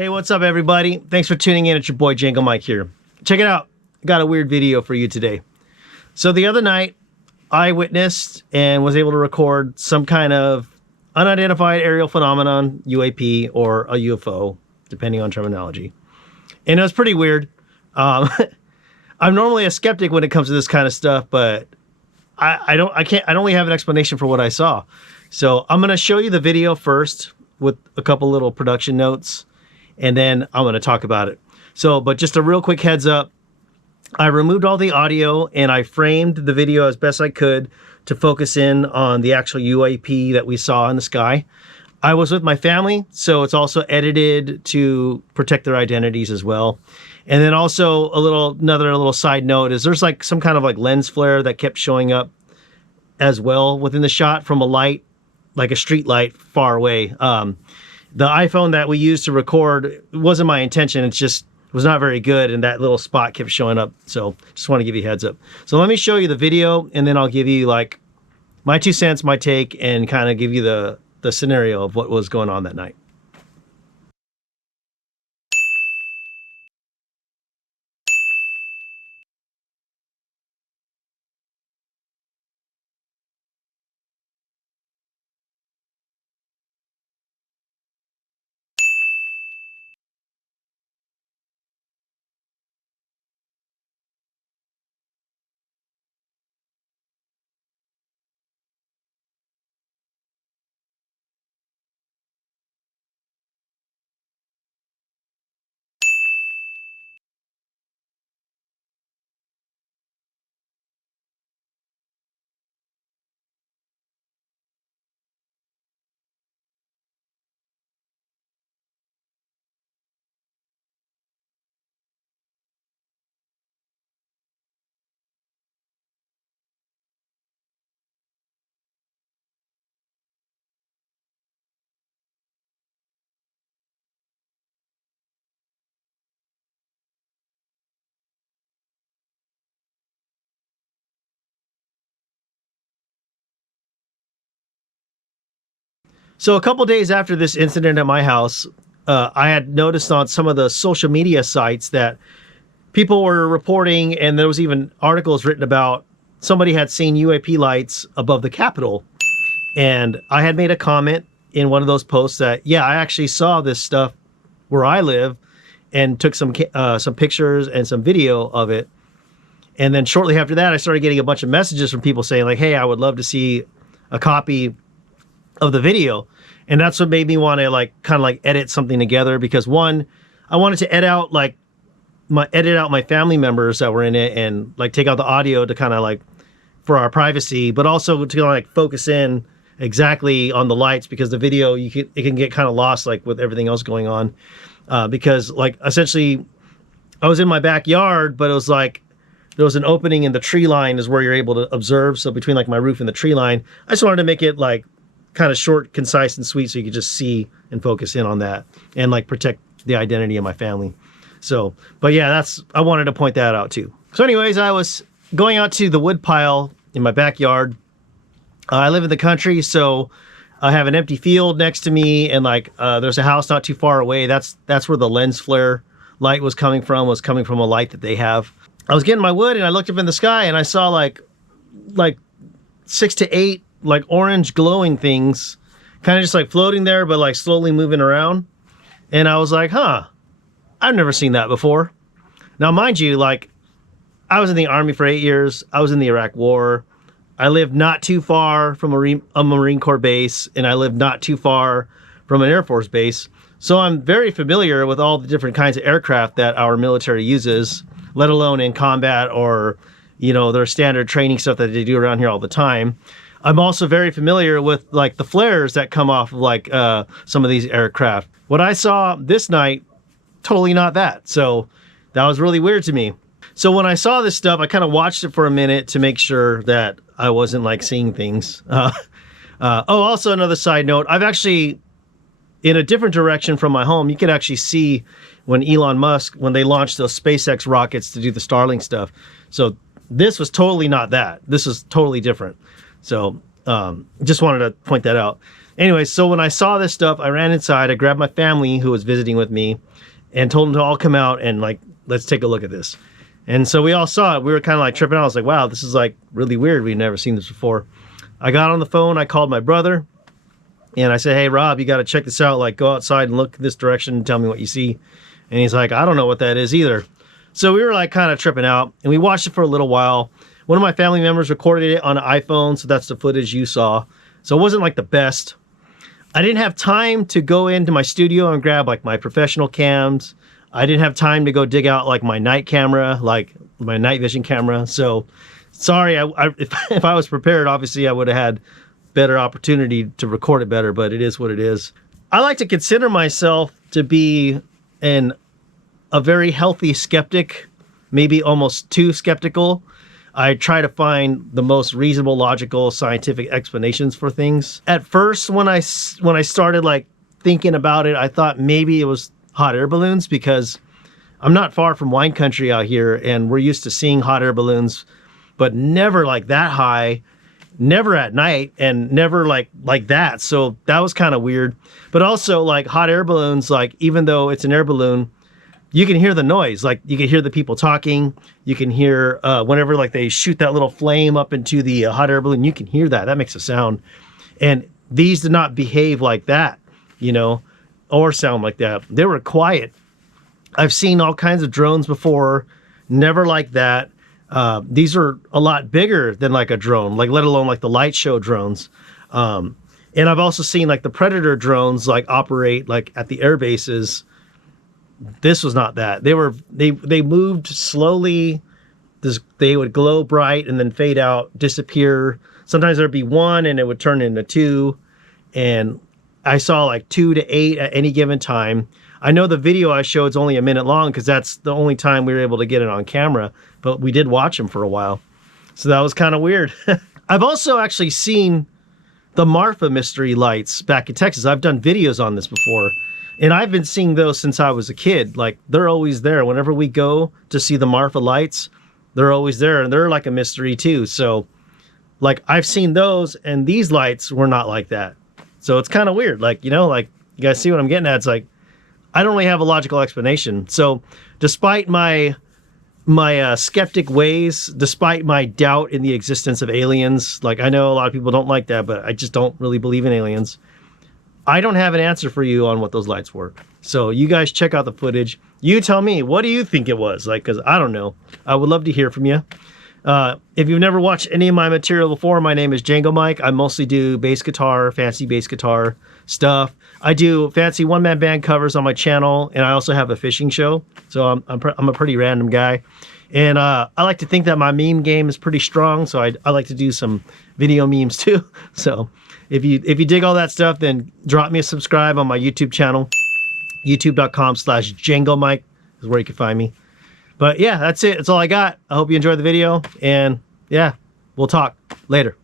Hey, what's up, everybody? Thanks for tuning in. It's your boy JangoMike here. Check it out. Got a weird video for you today. So the other night, I witnessed and was able to record some kind of unidentified aerial phenomenon, UAP, or a UFO, depending on terminology. And it was pretty weird. I'm normally a skeptic when it comes to this kind of stuff, but I don't really have an explanation for what I saw. So I'm going to show you the video first with a couple little production notes, and then I'm going to talk about it. So, but just a real quick heads up, I removed all the audio and I framed the video as best I could to focus in on the actual UAP that we saw in the sky. I was with my family, so it's also edited to protect their identities as well. And then also another little side note is there's like some kind of like lens flare that kept showing up as well within the shot from a light, like a street light far away. The iPhone that we used to record wasn't my intention. It just was not very good, and that little spot kept showing up. So just want to give you a heads up. So let me show you the video, and then I'll give you like my 2 cents, my take, and kind of give you the scenario of what was going on that night. So a couple days after this incident at my house, I had noticed on some of the social media sites that people were reporting, and there was even articles written about somebody had seen UAP lights above the Capitol. And I had made a comment in one of those posts that, yeah, I actually saw this stuff where I live and took some pictures and some video of it. And then shortly after that, I started getting a bunch of messages from people saying like, hey, I would love to see a copy of the video. And that's what made me want to like kind of like edit something together, because one, I wanted to edit out my family members that were in it and like take out the audio to kind of like for our privacy, but also to like focus in exactly on the lights, because the video it can get kind of lost like with everything else going on, because like essentially I was in my backyard, but it was like there was an opening in the tree line is where you're able to observe. So between like my roof and the tree line, I just wanted to make it like kind of short, concise, and sweet, so you could just see and focus in on that and like protect the identity of my family. So, but yeah, I wanted to point that out too. So anyways, I was going out to the wood pile in my backyard. I live in the country, so I have an empty field next to me, and like there's a house not too far away. That's where the lens flare light was coming from a light that they have. I was getting my wood, and I looked up in the sky, and I saw like 6 to 8 like orange glowing things kind of just like floating there, but like slowly moving around. And I was like, huh, I've never seen that before. Now, mind you, like I was in the Army for 8 years. I was in the Iraq War. I lived not too far from a Marine Corps base, and I lived not too far from an Air Force base. So I'm very familiar with all the different kinds of aircraft that our military uses, let alone in combat or, you know, their standard training stuff that they do around here all the time. I'm also very familiar with like the flares that come off of like some of these aircraft. What I saw this night, totally not that. So that was really weird to me. So when I saw this stuff, I kind of watched it for a minute to make sure that I wasn't like seeing things. Also another side note, I've actually, in a different direction from my home, you can actually see when Elon Musk, when they launched those SpaceX rockets to do the Starlink stuff. So this was totally not that. This was totally different. So Just wanted to point that out. Anyway, so when I saw this stuff, I ran inside. I grabbed my family who was visiting with me and told them to all come out and like, let's take a look at this. And so we all saw it. We were kind of like tripping out. I was like, wow, this is like really weird. We've never seen this before. I got on the phone. I called my brother and I said, hey, Rob, you got to check this out. Like, go outside and look this direction and tell me what you see. And he's like, I don't know what that is either. So we were like kind of tripping out and we watched it for a little while. One of my family members recorded it on an iPhone. So that's the footage you saw. So it wasn't like the best. I didn't have time to go into my studio and grab like my professional cams. I didn't have time to go dig out like my night camera, like my night vision camera. So sorry, if I was prepared, obviously I would have had better opportunity to record it better, but it is what it is. I like to consider myself to be a very healthy skeptic, maybe almost too skeptical. I try to find the most reasonable, logical, scientific explanations for things. At first, when I started like thinking about it, I thought maybe it was hot air balloons because I'm not far from wine country out here and we're used to seeing hot air balloons, but never like that high, never at night and never like that. So that was kind of weird. But also like hot air balloons, like even though it's an air balloon, you can hear the noise. Like you can hear the people talking. You can hear whenever like they shoot that little flame up into the hot air balloon, you can hear that. That makes a sound. And these did not behave like that, you know, or sound like that. They were quiet. I've seen all kinds of drones before, never like that. These are a lot bigger than like a drone, like let alone like the light show drones. And I've also seen like the Predator drones like operate like at the air bases. This was not that. They moved slowly. They would glow bright and then fade out, disappear. Sometimes there'd be one and it would turn into two. And I saw like 2 to 8 at any given time. I know the video I showed is only a minute long because that's the only time we were able to get it on camera, but we did watch them for a while. So that was kind of weird. I've also actually seen the Marfa mystery lights back in Texas. I've done videos on this before. And I've been seeing those since I was a kid. Like, they're always there. Whenever we go to see the Marfa lights, they're always there. And they're like a mystery, too. So, like, I've seen those, and these lights were not like that. So it's kind of weird. Like, you know, like, you guys see what I'm getting at? It's like, I don't really have a logical explanation. So, despite my skeptic ways, despite my doubt in the existence of aliens, like, I know a lot of people don't like that, but I just don't really believe in aliens. I don't have an answer for you on what those lights were. So you guys check out the footage. You tell me, what do you think it was? Like, because I don't know. I would love to hear from you. If you've never watched any of my material before, my name is JangoMike. I mostly do bass guitar, fancy bass guitar stuff. I do fancy one-man band covers on my channel, and I also have a fishing show. So I'm a pretty random guy. And I like to think that my meme game is pretty strong, so I like to do some video memes too. So if you dig all that stuff, then drop me a subscribe on my YouTube channel. YouTube.com/JangoMike is where you can find me. But yeah, that's it. That's all I got. I hope you enjoyed the video. And yeah, we'll talk later.